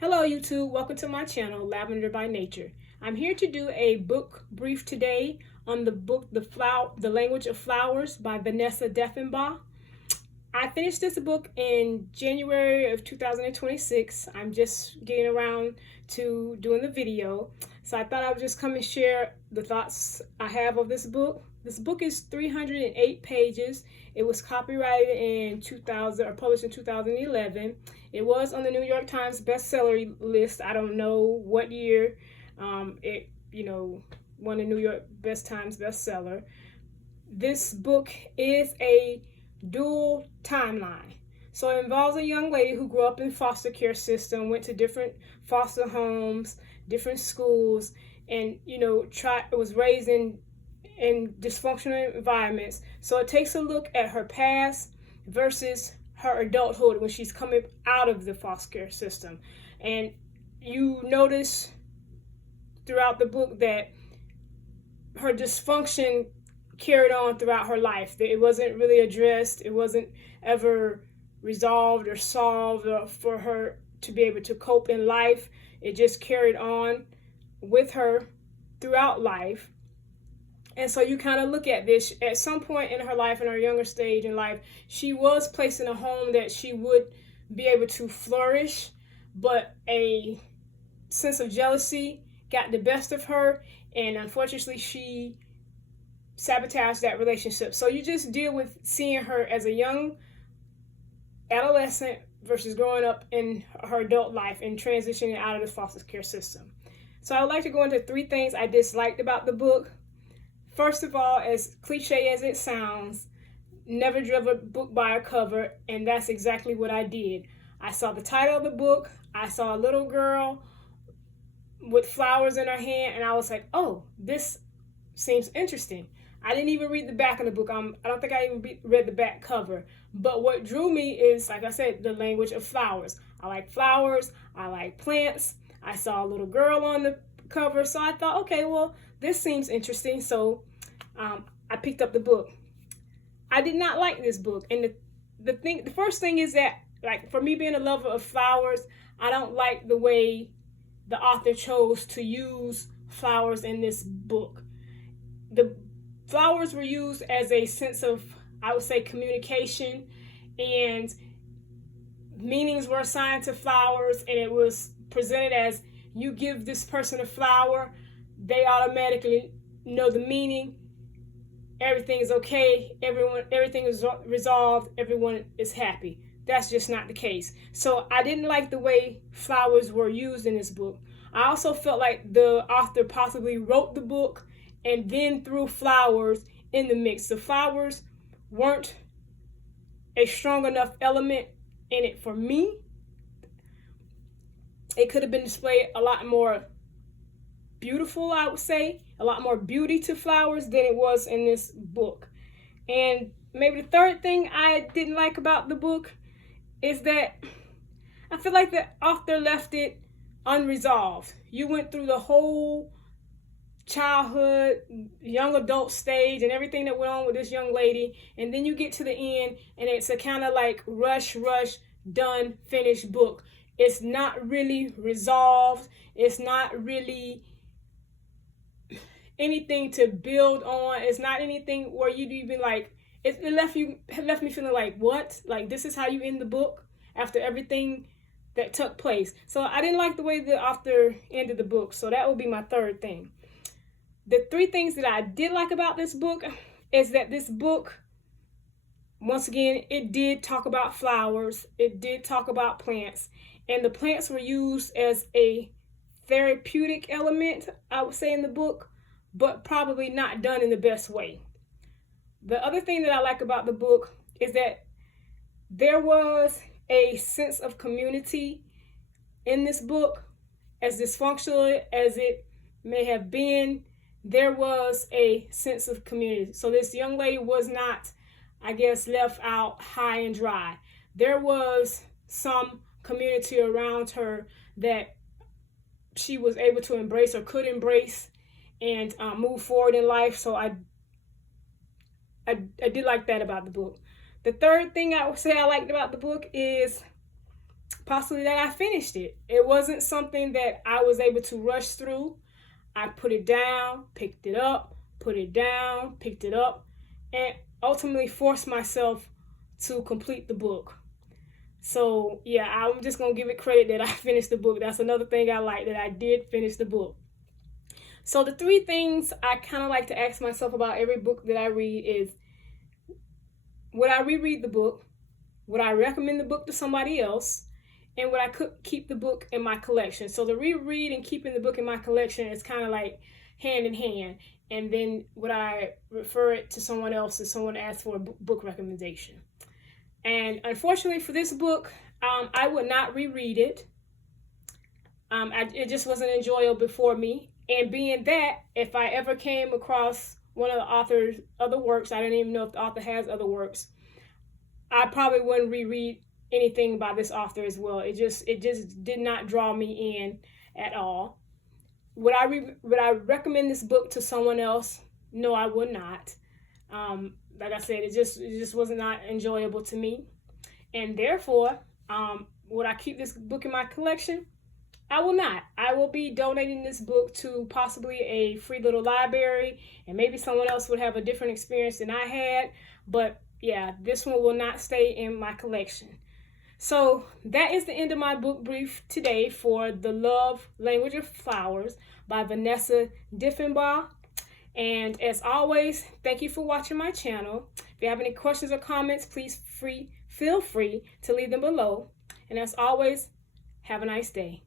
Hello YouTube, welcome to my channel, Lavender by Nature. I'm here to do a book brief today on the book The Language of Flowers by Vanessa Diffenbaugh. I finished this book in January of 2026. I'm just getting around to doing the video. So I thought I would just come and share the thoughts I have of this book. This book is 308 pages. It was copyrighted in 2000 or published in 2011. It was on the New York Times bestseller list. I don't know what year it won the New York Times bestseller. This book is a dual timeline. So it involves a young lady who grew up in foster care system, went to different foster homes, different schools, and was raised in dysfunctional environments. So it takes a look at her past versus her adulthood when she's coming out of the foster care system. And you notice throughout the book that her dysfunction carried on throughout her life. It wasn't really addressed. It wasn't ever resolved or solved for her to be able to cope in life. It just carried on with her throughout life. And so you kind of look at this at some point in her life, in her younger stage in life, she was placed in a home that she would be able to flourish, but a sense of jealousy got the best of her, and unfortunately she sabotaged that relationship. So you just deal with seeing her as a young adolescent versus growing up in her adult life and transitioning out of the foster care system. So I would like to go into 3 things I disliked about the book. First of all, as cliche as it sounds, never judge a book by a cover, and that's exactly what I did. I saw the title of the book, I saw a little girl with flowers in her hand, and I was like, oh, this seems interesting. I didn't even read the back of the book. I don't think I even read the back cover. But what drew me is, like I said, the language of flowers. I like flowers. I like plants. I saw a little girl on the cover, so I thought, okay, well, this seems interesting. So I picked up the book. I did not like this book, and the first thing is that, like, for me being a lover of flowers, I don't like the way the author chose to use flowers in this book. The flowers were used as a sense of, I would say, communication, and meanings were assigned to flowers, and it was presented as, you give this person a flower, they automatically know the meaning, everything is okay, everything is resolved, everyone is happy. That's just not the case. So I didn't like the way flowers were used in this book. I also felt like the author possibly wrote the book and then threw flowers in the mix. The flowers weren't a strong enough element in it for me. It could have been displayed a lot more beautiful, I would say, a lot more beauty to flowers than it was in this book. And maybe the third thing I didn't like about the book is that I feel like the author left it unresolved. You went through the whole childhood, young adult stage, and everything that went on with this young lady, and then you get to the end, and it's a kind of like rush, done, finished book. It's not really resolved. It's not really anything to build on. It's not anything where you'd even like, it left me feeling like, what? Like, this is how you end the book after everything that took place. So I didn't like the way the author ended the book. So that would be my third thing. The 3 things that I did like about this book is that this book, once again, it did talk about flowers. It did talk about plants. And the plants were used as a therapeutic element, I would say, in the book, but probably not done in the best way. The other thing that I like about the book is that there was a sense of community in this book. As dysfunctional as it may have been, there was a sense of community. So this young lady was not, I guess, left out high and dry. There was some community around her that she was able to embrace or could embrace and move forward in life. So I did like that about the book. The third thing I would say I liked about the book is possibly that I finished it. It wasn't something that I was able to rush through. I put it down, picked it up, put it down, picked it up, and ultimately forced myself to complete the book. So yeah, I'm just gonna give it credit that I finished the book. That's another thing I like, that I did finish the book. So the three things I kind of like to ask myself about every book that I read is, would I reread the book? Would I recommend the book to somebody else? And would I keep the book in my collection? So the reread and keeping the book in my collection is kind of like hand in hand. And then would I refer it to someone else if someone asks for a book recommendation? And unfortunately for this book, I would not reread it. It just wasn't enjoyable for me. And being that, if I ever came across one of the author's other works, I didn't even know if the author has other works, I probably wouldn't reread anything by this author as well. It just did not draw me in at all. Would I recommend this book to someone else? No, I would not. Like I said, it just was not enjoyable to me, and therefore, would I keep this book in my collection? I will not. I will be donating this book to possibly a free little library, and maybe someone else would have a different experience than I had. But yeah, this one will not stay in my collection. So that is the end of my book brief today for The Love Language of Flowers by Vanessa Diffenbaugh. And as always, thank you for watching my channel. If you have any questions or comments, please feel free to leave them below. And as always, have a nice day.